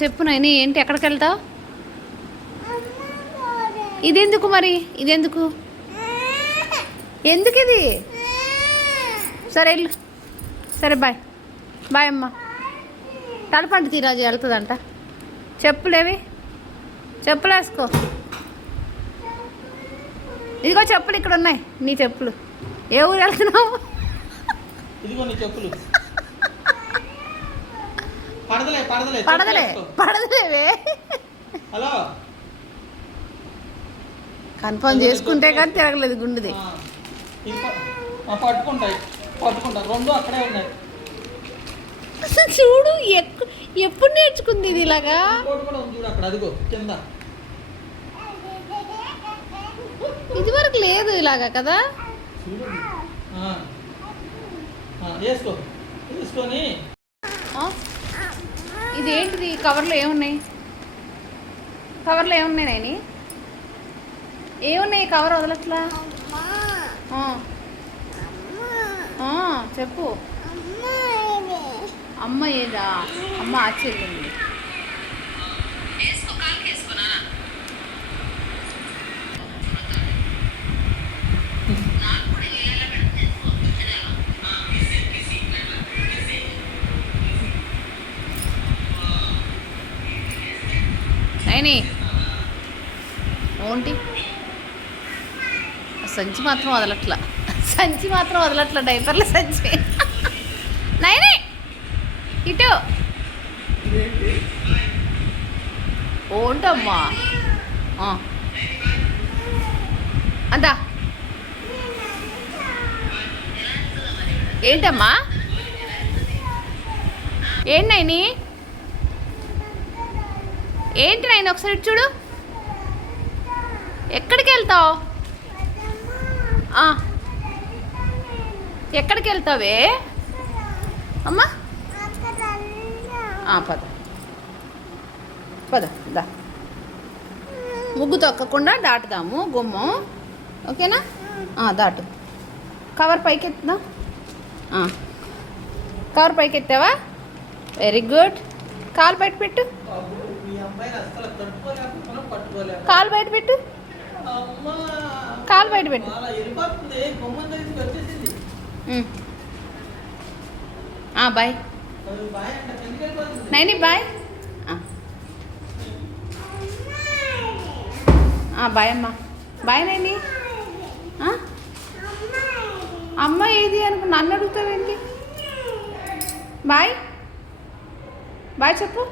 చెప్పు నైని, ఏంటి ఎక్కడికి వెళ్తావు? ఇదెందుకు మరి? ఇదెందుకు? ఎందుకు ఇది? సరే వెళ్ళు. సరే బాయ్. బాయ్ అమ్మ. తలపంట తీరాజు వెళ్తుందంట. చెప్పులేవి? చెప్పులు వేసుకో. ఇదిగో చెప్పులు ఇక్కడ ఉన్నాయి, నీ చెప్పులు. ఏ ఊరు వెళ్తున్నావు? పడదలేవే. హలో, కన్ఫర్మ్ చేసుకుంటే కానీ తిరగలేదు గుండుది. రెండు అక్కడే ఉన్నాయి. చూడు ఎప్పుడు నేర్చుకుంది ఇది ఇలాగా. చూడు అక్కడ, అదిగో కింద. ఇది వరకు లేదు ఇలాగా కదా. వేసుకో, తీసుకొని. ఇదేంటిది? కవర్లో ఏమున్నాయి? కవర్లో ఏమున్నాయి నాయని? ఏమున్నాయి? కవర్ వదలట్లా. చెప్పు. అమ్మ ఏదా? అమ్మ ఆశ్చర్యండి. నైని ఓంటి సంచి మాత్రం వదలట్లా. సంచి మాత్రం వదలట్లా. డైపర్ల సంచి. నైని ఇటు ఓంటమ్మా. అంతా ఏంటమ్మా? ఏంటి నైని? ఏంటి నైని? ఒకసారి చూడు. ఎక్కడికి వెళ్తావు? ఎక్కడికి వెళ్తావే అమ్మా? పద పద. దా, ముగ్గు తొక్కకుండా దాటుదాము గుమ్మం. ఓకేనా? దాటు. కవర్ పైకి ఎత్తుదా. కవర్ పైకి ఎత్తావా? Very good. కాలు బయట పెట్టు. కాలు బయట పెట్టు. కాలు బయట పెట్టు. బాయ్ నైని. బాయ్. బాయ్ అమ్మా. బాయ్ నైని. అమ్మ ఏది అనుకో, నన్ను అడుగుతావేంటి? బాయ్. బాయ్ చెప్పు.